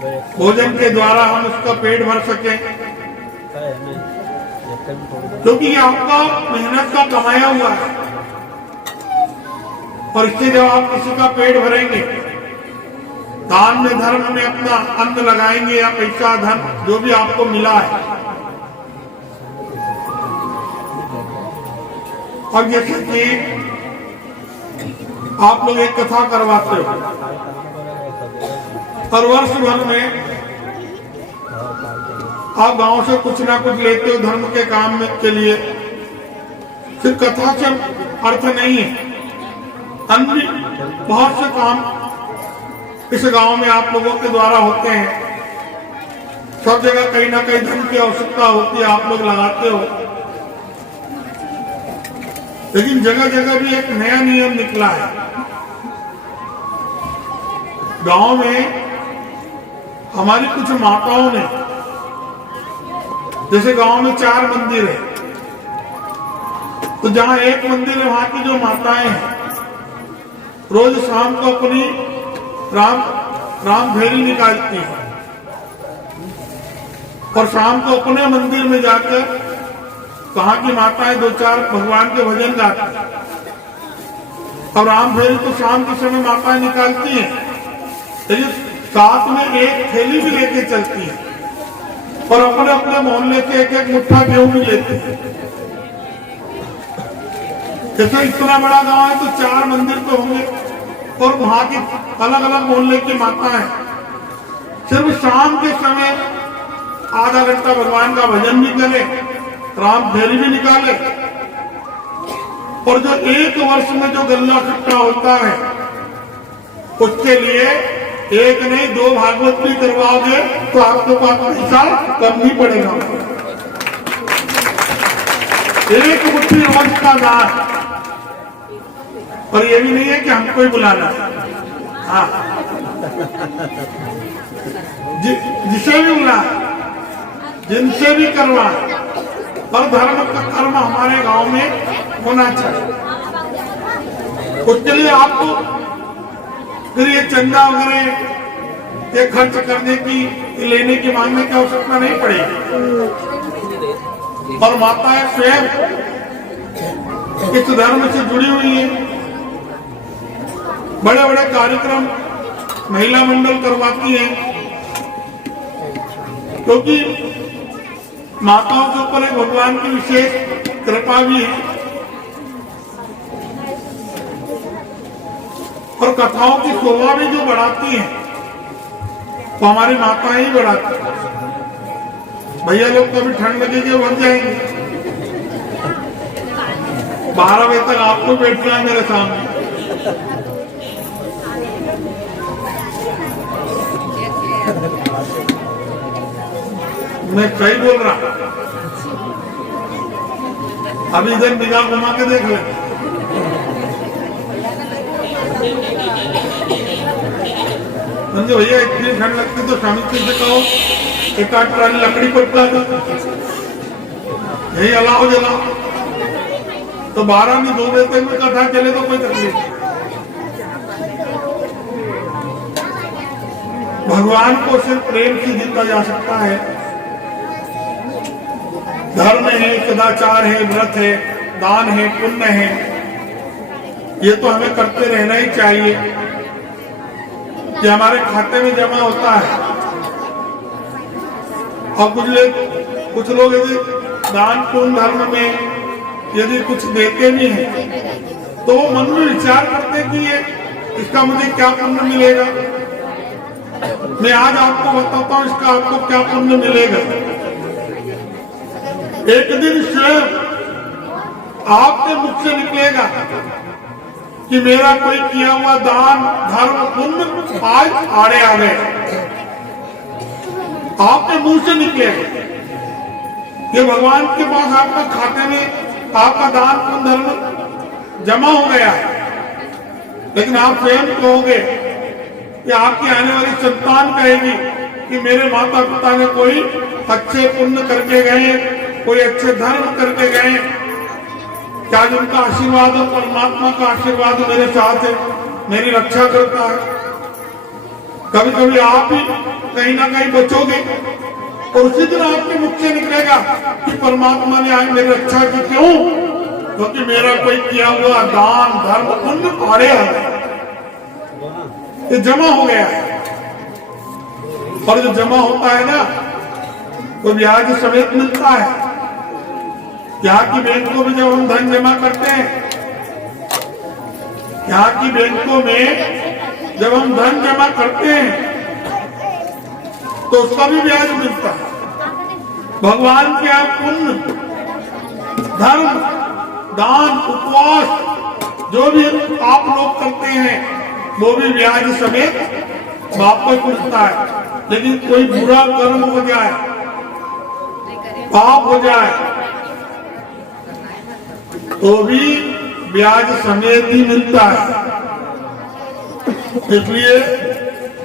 भोजन के द्वारा हम उसका पेट भर सकें, क्योंकि ये आपका मेहनत का कमाया हुआ है। और इससे जब आप किसी का पेट भरेंगे, दान में धर्म में अपना अन्न लगाएंगे या पैसा धन जो भी आपको मिला है। और जैसे कि आप लोग एक कथा करवाते हो और वर्ष भर में आप गांव से कुछ ना कुछ लेते हो धर्म के काम में के लिए, सिर्फ कथा से अर्थ नहीं है। अन्य बहुत से काम इस गांव में आप लोगों के द्वारा होते हैं। सब जगह कहीं ना कहीं धन की आवश्यकता होती है, आप लोग लगाते हो। लेकिन जगह जगह भी एक नया नियम निकला है। गांव में हमारी कुछ माताओं ने, जैसे गांव में 4 मंदिर है, तो जहां एक मंदिर है वहां की जो माताएं हैं रोज शाम को अपनी राम भेरी निकालती हैं और शाम को अपने मंदिर में जाकर वहां की माताएं 2-4 भगवान के भजन गाती हैं। और राम भेरी तो शाम के समय माताएं निकालती हैं, लेकिन साथ में एक थैली भी लेके चलती हैं और अपने अपने मोहल्ले से एक मुट्ठा गेहूं भी लेती हैं। जैसे इतना बड़ा गांव है तो 4 मंदिर तो होंगे और वहां की अलग अलग मोहल्ले की माताएं सिर्फ शाम के समय आधा घंटा भगवान का भजन भी करे, राम भेरी भी निकाले, और जो एक वर्ष में जो गल्ला इकट्ठा होता है उसके लिए एक नहीं 2 भागवत भी करवाओगे तो आपके पास पैसा कम नहीं पड़ेगा। एक मुट्ठी रोज का दान। और ये भी नहीं है कि हमको ही बुलाना, हाँ, जिसे भी बुला, जिनसे भी करवा, और धर्म का कर्म हमारे गांव में होना चाहिए। उसके लिए आपको फिर ये चंदा वगैरह ये खर्च करने की, लेने की, मांगने की आवश्यकता नहीं पड़ेगी। और माताएं स्वयं इस धर्म से जुड़ी हुई है। बड़े बड़े कार्यक्रम महिला मंडल करवाती हैं, क्योंकि माताओं के ऊपर एक भगवान की विशेष कृपा भी है। और कथाओं की शोभा भी जो बढ़ाती हैं वो हमारी माताएं ही बढ़ाती हैं। भैया लोग को भी ठंड लगेगी, बन जाएंगे। 12 बजे तक आपको बैठना है मेरे सामने। मैं सही बोल रहा, अभी इधर निगाह घुमा के देख ले। समझे भैया, इतनी ठंड लगती तो स्वामी जी से कहो एक आध ट्राली लकड़ी पड़ता था, यही अलाव जलाओ तो 12 नहीं 2 बजे तक में कथा चले तो कोई तकलीफ नहीं। भगवान को सिर्फ प्रेम से जीता जा सकता है। धर्म है, सदाचार है, व्रत है, दान है, पुण्य है, ये तो हमें करते रहना ही चाहिए। ये हमारे खाते में जमा होता है। और कुछ लोग यदि दान पुण्य धर्म में यदि कुछ देते भी हैं तो वो मन में विचार करते कि ये इसका मुझे क्या पुण्य मिलेगा। मैं आज आपको बताता हूं इसका आपको क्या पुण्य मिलेगा। एक दिन स्वयं आपके मुख से निकलेगा कि मेरा कोई किया हुआ दान धर्म पुण्य आज आड़े आ गए। आपके मुंह से निकलेगा। ये भगवान के पास आपका खाते में आपका दान पुण्य धर्म जमा हो गया है, लेकिन आप स्वयं कहोगे कि आपकी आने वाली संतान कहेगी कि मेरे माता पिता ने कोई अच्छे पुण्य करके गए, कोई अच्छे धर्म करके गए, क्या उनका आशीर्वाद हो, परमात्मा का आशीर्वाद मेरे साथ है, मेरी रक्षा करता है। कभी कभी आप ही कहीं ना कहीं बचोगे और उसी दिन आपके मुख से निकलेगा कि परमात्मा ने आज मेरी रक्षा की। क्यों? क्योंकि मेरा कोई किया हुआ दान धर्म पुण्य आड़े आ गया, ये जमा हो गया है। और जो जमा होता है ना तो ब्याज समेत मिलता है। यहाँ की बैंकों में जब हम धन जमा करते हैं, यहाँ की बैंकों में जब हम धन जमा करते हैं तो उसका भी ब्याज मिलता है। भगवान के आप पुण्य धर्म दान उपवास जो भी आप लोग करते हैं वो भी ब्याज समेत वापस मिलता है। लेकिन कोई बुरा कर्म हो जाए, पाप हो जाए तो भी ब्याज समेत ही मिलता है। इसलिए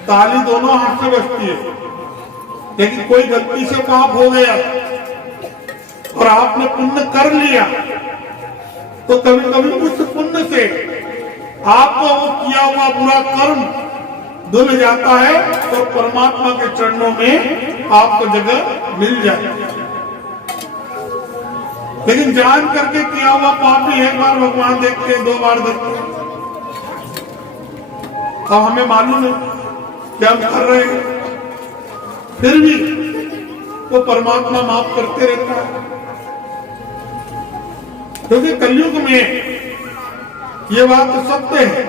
ताली दोनों हाथ से बजती है। लेकिन कोई गलती से पाप हो गया और आपने पुण्य कर लिया तो कभी कभी उस पुण्य से आपको वो किया हुआ बुरा कर्म धुल जाता है और परमात्मा के चरणों में आपको जगह मिल जाती है। लेकिन जान करके किया हुआ पाप भी एक बार भगवान देखते हैं, 2 बार देखते हैं। अब हमें मालूम है कि हम कर रहे हैं, फिर भी वो परमात्मा माफ करते रहता है। क्योंकि कलयुग में ये बात तो सत्य है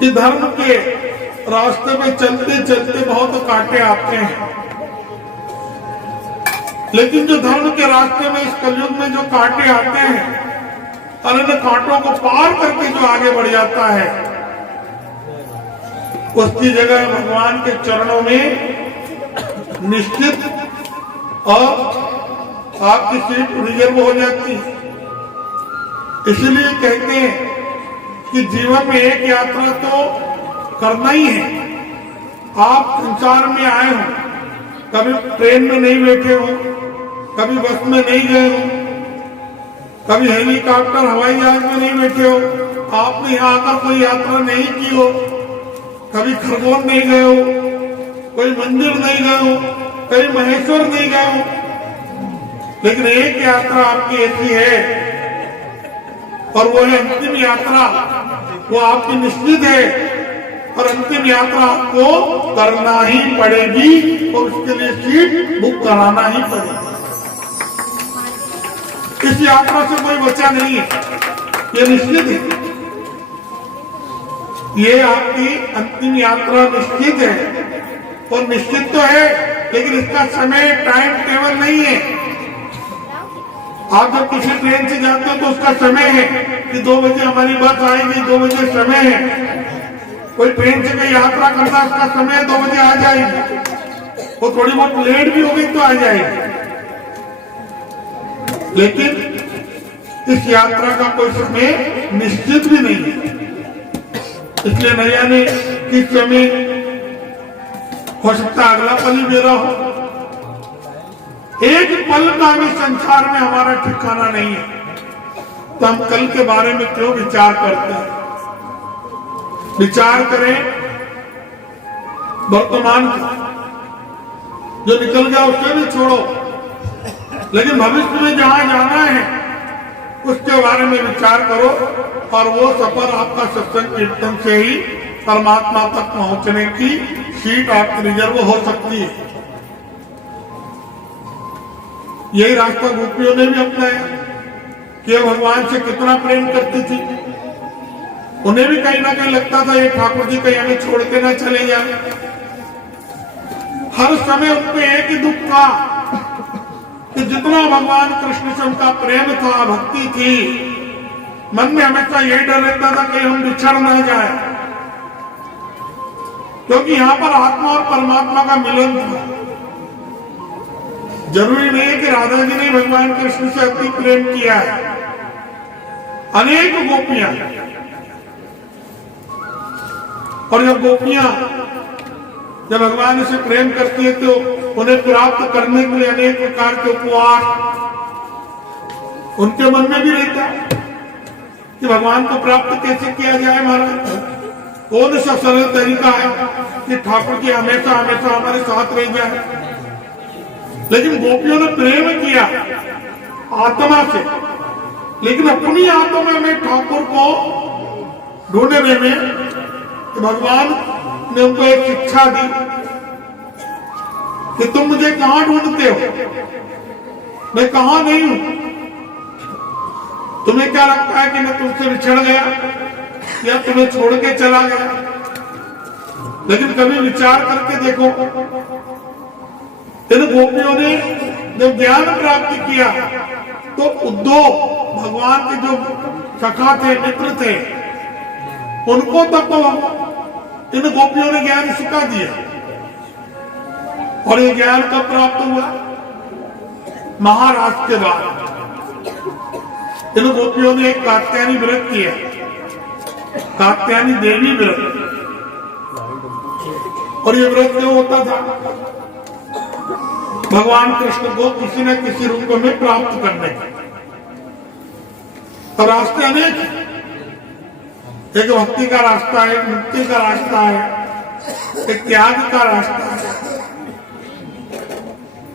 कि धर्म के रास्ते में चलते चलते बहुत कांटे आते हैं। लेकिन जो धर्म के रास्ते में इस कलयुग में जो कांटे आते हैं और इन कांटों को पार करके जो आगे बढ़ जाता है उसकी जगह भगवान के चरणों में निश्चित और आपकी सीट रिजर्व हो जाती है। इसलिए कहते हैं कि जीवन में एक यात्रा तो करना ही है। आप संसार में आए हो, कभी ट्रेन में नहीं बैठे हो, कभी बस में नहीं गए हो, कभी हेलीकॉप्टर हवाई जहाज में नहीं बैठे हो, आपने यहाँ आकर कोई यात्रा नहीं की हो, कभी खरगोन नहीं गए हो, कोई मंदिर नहीं गए हो, कहीं महेश्वर नहीं गए हो। लेकिन एक यात्रा आपकी ऐसी है और वो है अंतिम यात्रा, वो आपकी निश्चित है और अंतिम यात्रा आपको करना ही पड़ेगी और उसके लिए सीट बुक कराना ही पड़ेगी। इस यात्रा से कोई बचा नहीं है, ये निश्चित है। ये आपकी अंतिम यात्रा निश्चित है और निश्चित तो है, लेकिन इसका समय टाइम टेबल नहीं है। आप जब किसी ट्रेन से जाते हो तो उसका समय है कि 2 बजे हमारी बस आएगी, 2 बजे समय है। कोई ट्रेन से कहीं यात्रा करता है, उसका समय 2 बजे आ जाएगी। वो थोड़ी बहुत लेट भी हो गई तो आ जाएगी। लेकिन इस यात्रा का कोई समय निश्चित भी नहीं है। इसलिए न जाने किस समय हो सकता अगला पल ही मेरा हो। एक पल का भी संसार में हमारा ठिकाना नहीं है, तो हम कल के बारे में क्यों विचार करते हैं? विचार करें वर्तमान जो निकल गया उससे भी छोड़ो, लेकिन भविष्य में जहां जाना है उसके बारे में विचार करो और वो सफर आपका सत्संग कीर्तन से ही परमात्मा तक पहुंचने की सीट आपकी रिजर्व हो सकती है। यही रास्ता गोपियों ने भी अपनाया कि भगवान से कितना प्रेम करती थी। उन्हें भी कहीं ना कहीं लगता था ये ठाकुर जी कहीं हमें छोड़ के ना चले जाए। हर समय उनको एक ही दुख था कि जितना भगवान कृष्ण से उनका प्रेम था, भक्ति थी, मन में हमेशा यही डर रहता था कि हम बिछड़ ना जाए, क्योंकि यहाँ पर आत्मा और परमात्मा का मिलन था। जरूरी नहीं है कि राधा जी ने भगवान कृष्ण से अति प्रेम किया है। अनेक गोपियां, और जब गोपियां जब भगवान से प्रेम करती है तो उन्हें प्राप्त करने के लिए अनेक प्रकार के उपवास उनके मन में भी रहता है कि भगवान को प्राप्त कैसे किया जाए। महाराज कौन सा सरल तरीका है कि ठाकुर की हमेशा हमेशा हमारे साथ रह जाए। लेकिन गोपियों ने प्रेम किया आत्मा से, लेकिन अपनी आत्मा में ठाकुर को ढूंढने में भगवान ने उनको एक शिक्षा दी कि तुम मुझे कहां ढूंढते हो, मैं कहां नहीं हूं। तुम्हें क्या लगता है कि मैं तुमसे बिछड़ गया या तुम्हें छोड़ के चला गया? लेकिन कभी विचार करके देखो, इन गोपियों ने जब ज्ञान प्राप्त किया तो उद्धव भगवान के जो सखा थे, मित्र थे, उनको तक तो इन गोपियों ने ज्ञान सिखा दिया। और ये ज्ञान कब प्राप्त हुआ? महाराज के बाद इन गोपियों ने एक कात्यायनी व्रत किया, कात्यायनी देवी व्रत। और ये व्रत क्यों होता था? भगवान कृष्ण को किसी न किसी रूप में प्राप्त करने का। तो रास्ते अनेक हैं, एक भक्ति का रास्ता है, एक मुक्ति का रास्ता है, एक त्याग का रास्ता है,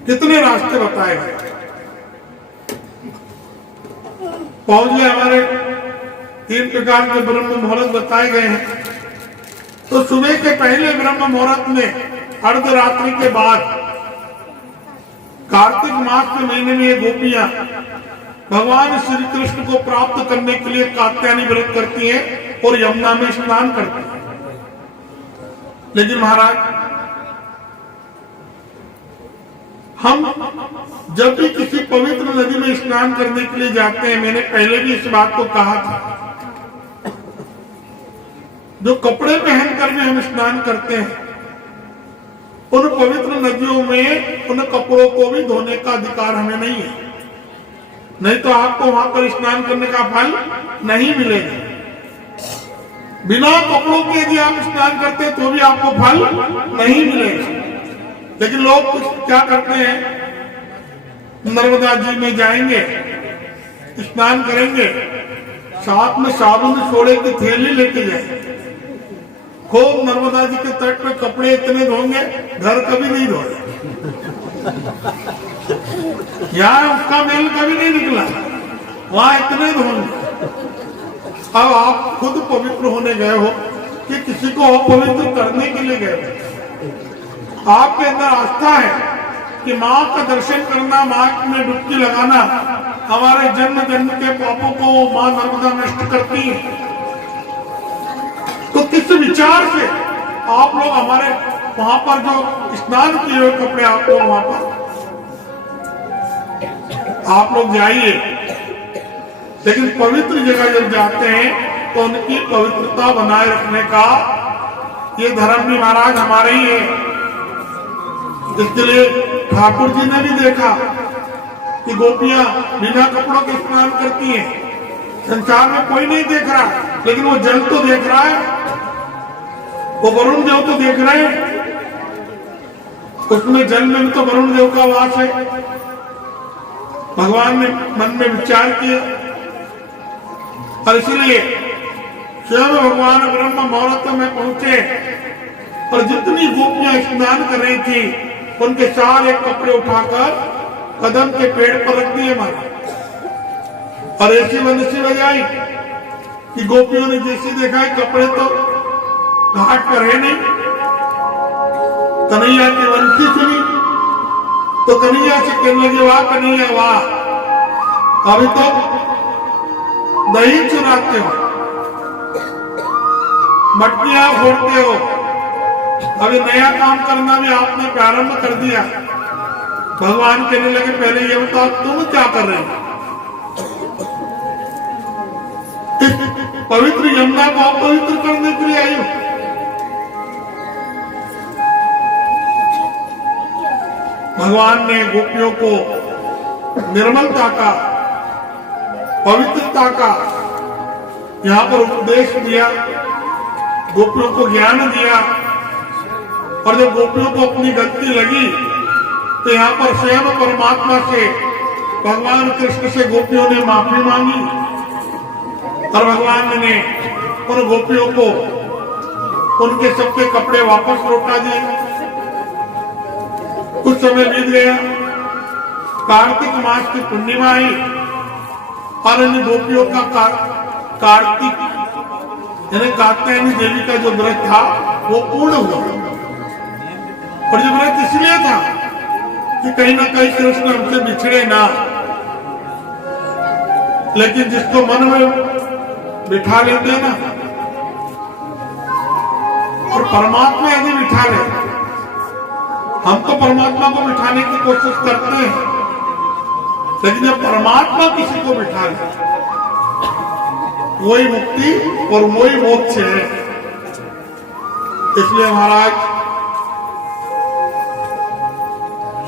कितने रास्ते बताए गए। पहुंच गए हमारे 3 प्रकार के ब्रह्म मुहूर्त बताए गए हैं। तो सुबह के पहले ब्रह्म मुहूर्त में अर्धरात्रि के बाद कार्तिक मास के महीने में ये गोपियां भगवान श्री कृष्ण को प्राप्त करने के लिए कात्यायनी व्रत करती हैं और यमुना में स्नान करती हैं। लेकिन महाराज, हम जब भी किसी पवित्र नदी में स्नान करने के लिए जाते हैं, मैंने पहले भी इस बात को कहा था, जो कपड़े पहनकर भी हम स्नान करते हैं, उन पवित्र नदियों में उन कपड़ों को भी धोने का अधिकार हमें नहीं है, नहीं तो आपको वहां पर स्नान करने का फल नहीं मिलेगा। बिना कपड़ों के यदि आप स्नान करते हैं तो भी आपको फल नहीं मिलेगा। लेकिन लोग क्या करते हैं, नर्मदा जी में जाएंगे, स्नान करेंगे, साथ में साबुन सोडे की थैली लेके जाएंगे, खूब नर्मदा जी के तट पे कपड़े इतने धोंगे, घर कभी नहीं धोए, यार उसका मेल कभी नहीं निकला, वहां इतने धोंगे। अब आप खुद पवित्र होने गए हो कि किसी को अपवित्र करने के लिए गए हो? आपके अंदर आस्था है कि माँ का दर्शन करना, माँ में डुबकी लगाना हमारे जन्म जन्म के पापों को माँ नर्मदा नष्ट करती है। तो किस विचार से आप लोग हमारे वहां पर जो स्नान किए हुए कपड़े आपको वहां पर आप लोग जाइए, लेकिन पवित्र जगह जब जाते हैं तो उनकी पवित्रता बनाए रखने का ये धर्म भी महाराज हमारे ही है। इसके लिए ठाकुर जी ने भी देखा कि गोपियां बिना कपड़ों के स्नान करती हैं। संसार में कोई नहीं देख रहा, लेकिन वो जल तो देख रहा है, वो वरुण देव तो देख रहे हैं, उसमें जल में भी तो वरुण देव का वास है। भगवान ने मन में विचार किया और इसलिए स्वयं भगवान ब्रह्म मुहूर्त में पहुंचे और जितनी गोपियां स्नान कर रही थी उनके सारे कपड़े उठाकर कदम के पेड़ पर रख दिए मारे, और ऐसी बंसी बजाई कि गोपियों ने जैसे देखा है कपड़े तो घाट पर है नहीं। कन्हैया की वंशी सुनी तो कन्हैया से कहने लगे, वाह कन्हैया वाह, अभी तो दही चुराते हो, मटकियां फोड़ते हो, अभी नया काम करना भी आपने प्रारंभ कर दिया। भगवान कहने लगे, पहले ये बताओ तुम क्या कर रहे हो? पवित्र यमुना को अपवित्र करने के लिए आई हो? भगवान ने गोपियों को निर्मलता का, पवित्रता का यहाँ पर उपदेश दिया, गोपियों को ज्ञान दिया। और जब गोपियों को अपनी गलती लगी तो यहाँ पर स्वयं परमात्मा से, भगवान कृष्ण से गोपियों ने माफी मांगी और भगवान ने उन गोपियों को उनके सबके कपड़े वापस लौटा दिए। कुछ समय बीत गया, कार्तिक मास की पूर्णिमा आई और इन गोपियों का कार्तिक यानी कात्यायनी देवी का जो व्रत था वो पूर्ण हुआ। और जो व्रत इसलिए था कि कहीं ना कहीं कृष्ण हमसे बिछड़े ना, लेकिन जिसको मन में बिठा लेते हैं ना, और परमात्मा यदि बिठा ले, हम तो परमात्मा को बिठाने की कोशिश करते हैं, लेकिन जब परमात्मा किसी को बिठा ले, वही मुक्ति और वही मोक्ष है। इसलिए महाराज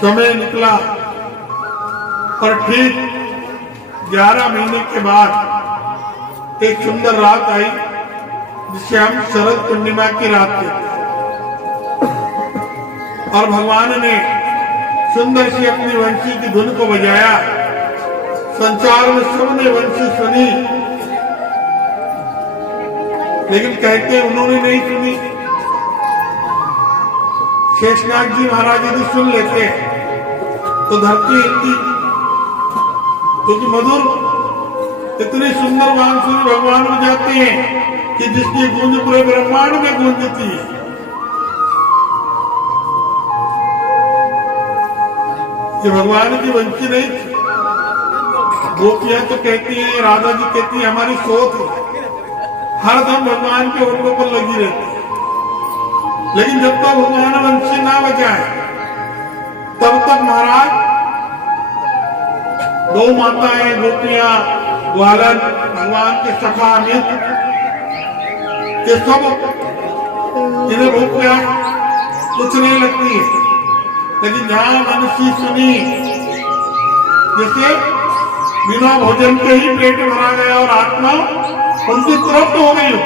समय निकला और ठीक 11 महीने के बाद एक सुंदर रात आई, जिसे हम शरद पूर्णिमा की रात कहते हैं। और भगवान ने सुंदर सी अपनी वंशी की धुन को बजाया। संसार में सबने वंशी सुनी, लेकिन कहते उन्होंने नहीं सुनी। शेषनाग जी महाराज यदि सुन लेते तो धरती हिलती, क्योंकि मधुर इतनी सुंदर बांसुरी भगवान बजाते हैं कि जिसकी गूंज पूरे ब्रह्मांड में गूंजती है। ये भगवान की वंशी नहीं थी। गोपियां तो कहती है, राधा जी कहती है हमारी सोच है, हर दम भगवान के ओठों पर लगी रहती है। लेकिन जब तक भगवान वंशी ना बजाए तब तक महाराज दो माताएं गोपियां ग्वालन भगवान के सखा मित्र ये सब इन्हें भूख प्यास कुछ नहीं लगती है। लेकिन जहां मनुष्य सुनी, जैसे बिना भोजन के ही पेट भरा गया और आत्मा उनकी तृप्त हो गई हो।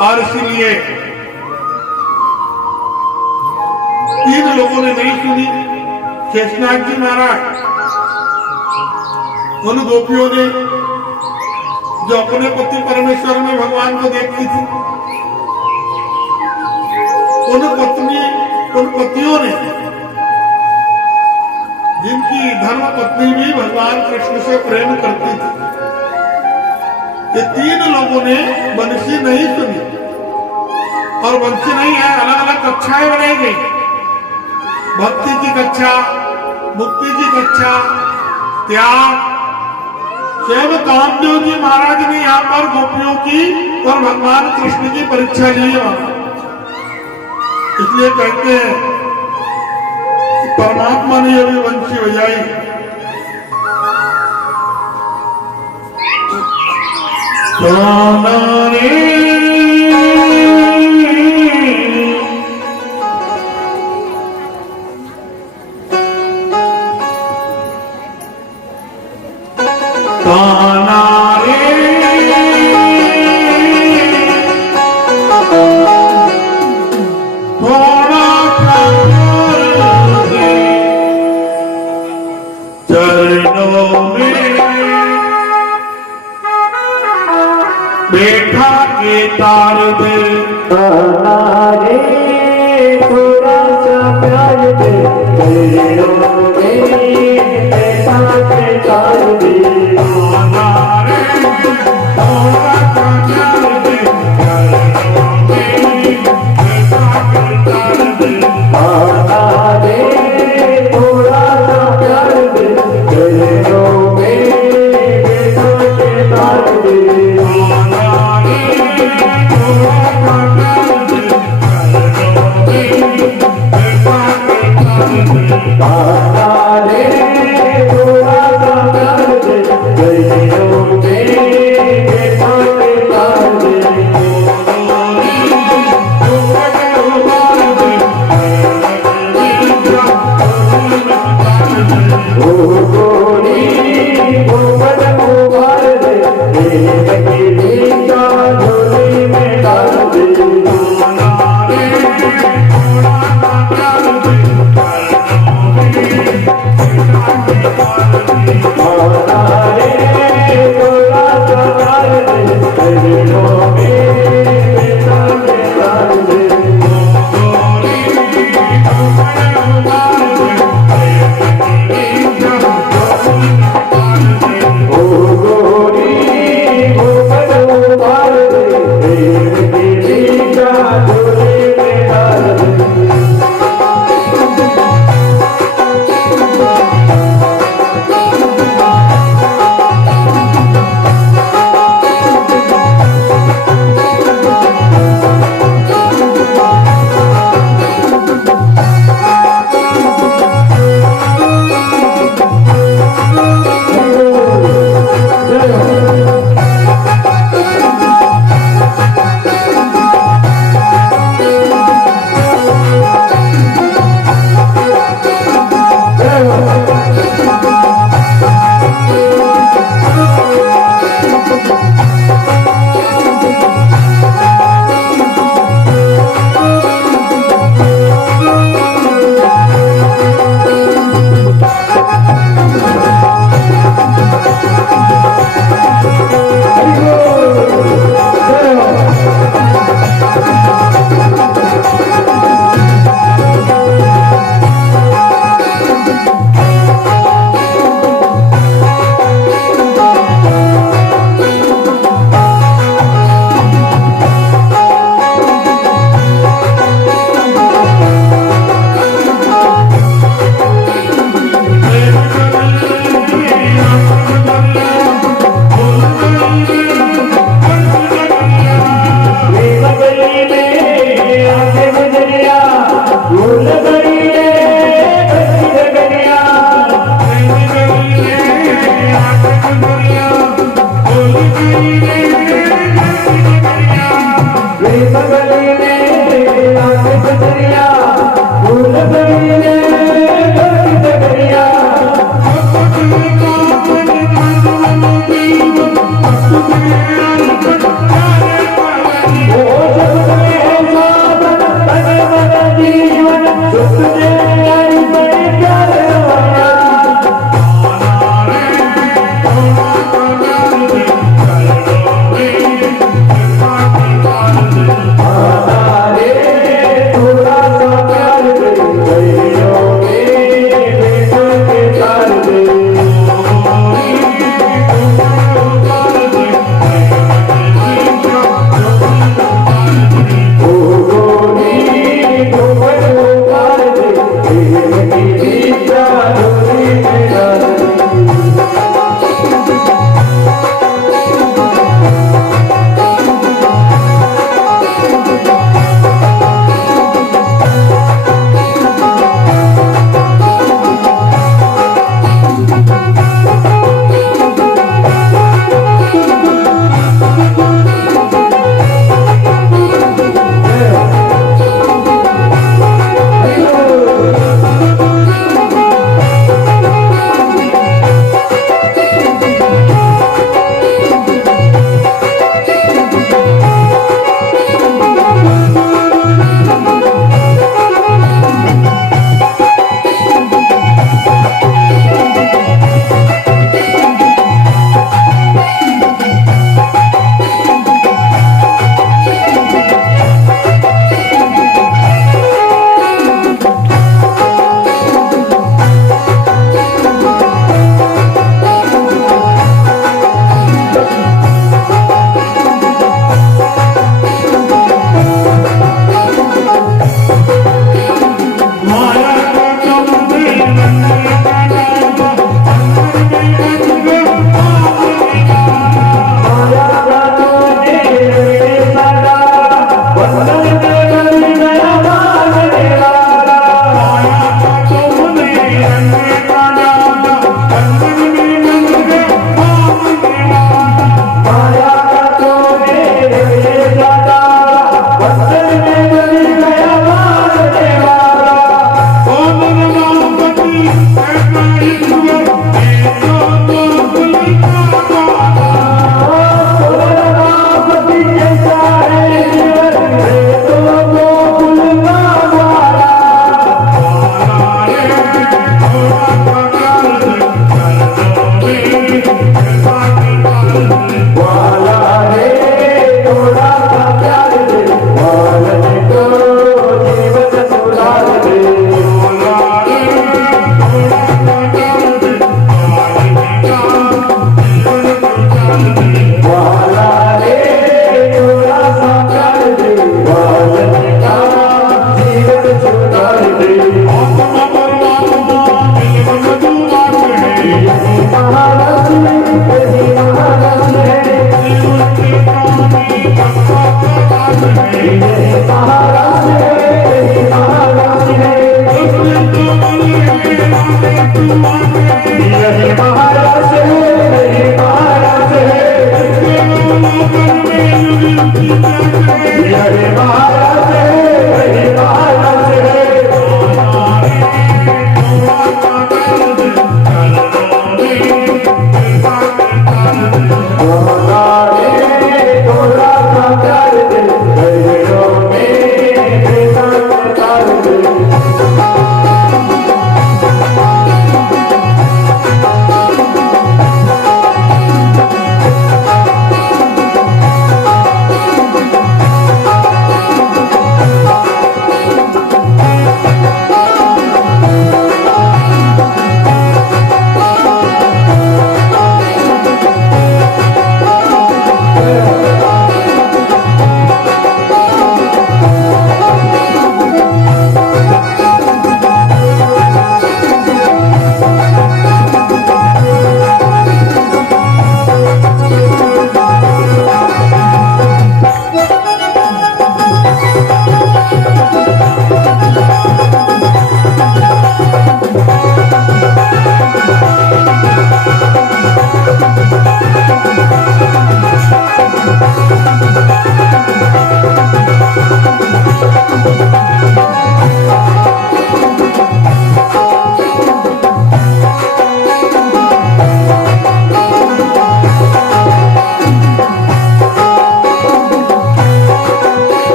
और इसीलिए 3 लोगों ने नहीं सुनी। शेषनाग जी महाराज, उन गोपियों ने जो अपने पति परमेश्वर में भगवान को देखती थी, उन पतियों ने, जिनकी धर्म पत्नी भी भगवान कृष्ण से प्रेम करती थी, ये 3 लोगों ने वंशी नहीं सुनी। और वंशी नहीं है, अलग अलग कक्षाएं बनाई गई। भक्ति की कक्षा, मुक्ति की कक्षा, त्याग। स्वयं कामदेव जी महाराज ने यहाँ पर गोपियों की और भगवान कृष्ण की परीक्षा ली है। इसलिए कहते हैं कि परमात्मा ने अभी वंशी बजाई। बैठा के तार दे रे, थोड़ा सा प्यार दे, बैठा के तार दे रे, थोड़ा सा प्यार दे, बैठा के तार दे रे, थोड़ा सा प्यार दे, बैठा के तार दे।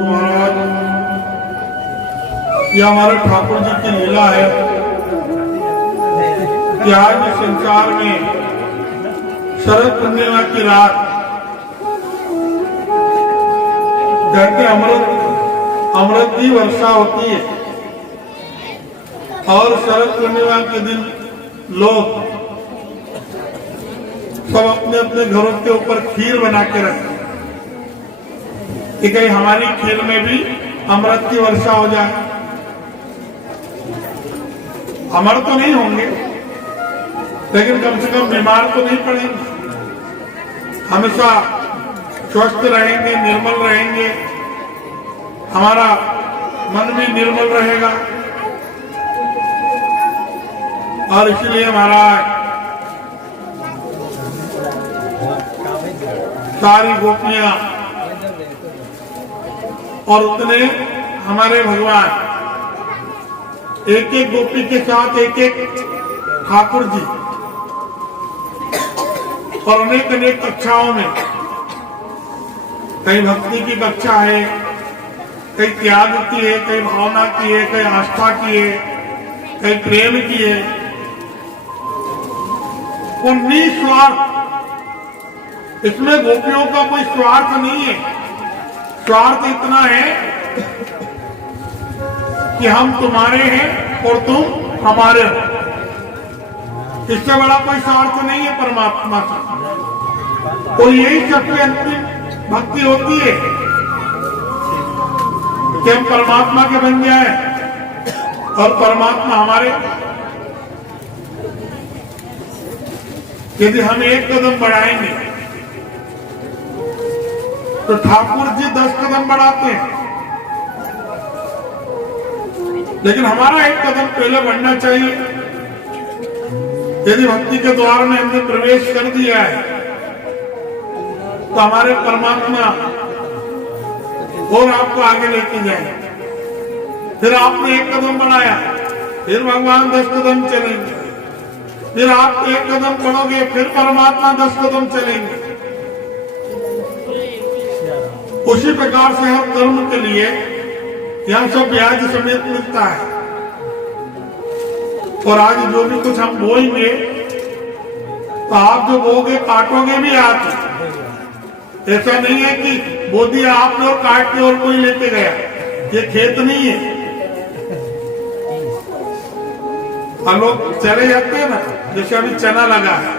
महाराज, ये हमारे ठाकुर जी की लीला है कि आज संसार में शरद पूर्णिमा की रात कहते अमृत की वर्षा होती है और शरद पूर्णिमा के दिन लोग सब अपने अपने घरों के ऊपर खीर बना के रखते हैं कि कहीं हमारी खीर में भी अमृत की वर्षा हो जाए। अमर तो नहीं होंगे लेकिन कम से कम बीमार तो नहीं पड़ेंगे, हमेशा स्वस्थ रहेंगे, निर्मल रहेंगे, हमारा मन भी निर्मल रहेगा। और इसलिए महाराज सारी गोपियां और उतने हमारे भगवान एक एक गोपी के साथ एक एक ठाकुर जी और अनेक अनेक कक्षाओं में, कहीं भक्ति की कक्षा है, कहीं त्याग की है, कहीं भावना की है, कहीं आस्था की है, कहीं प्रेम की है। वो निस्वार्थ, इसमें गोपियों का कोई स्वार्थ नहीं है। स्वार्थ इतना है कि हम तुम्हारे हैं और तुम हमारे हो। इससे बड़ा कोई स्वार्थ नहीं है परमात्मा का। और यही सबसे अंतिम भक्ति होती है कि हम परमात्मा के बन जाए और परमात्मा हमारे। यदि हम एक कदम बढ़ाएंगे तो ठाकुर जी 10 कदम बढ़ाते हैं, लेकिन हमारा एक कदम पहले बढ़ना चाहिए। यदि भक्ति के द्वार में हमने प्रवेश कर दिया है तो हमारे परमात्मा और आपको आगे लेके जाए। फिर आपने एक कदम बढ़ाया, फिर भगवान 10 कदम चलेंगे, फिर आप एक कदम बढ़ोगे, फिर परमात्मा 10 कदम चलेंगे। उसी प्रकार से हर कर्म के लिए यह सब ब्याज समेत मिलता है। और आज जो भी कुछ हम बोएंगे तो आप जो बोगे काटोगे भी आप। ऐसा नहीं है कि बो दिया आपने और काट के और कोई लेके गया। ये खेत नहीं है। हम लोग चले जाते हैं ना, जैसे अभी चना लगा है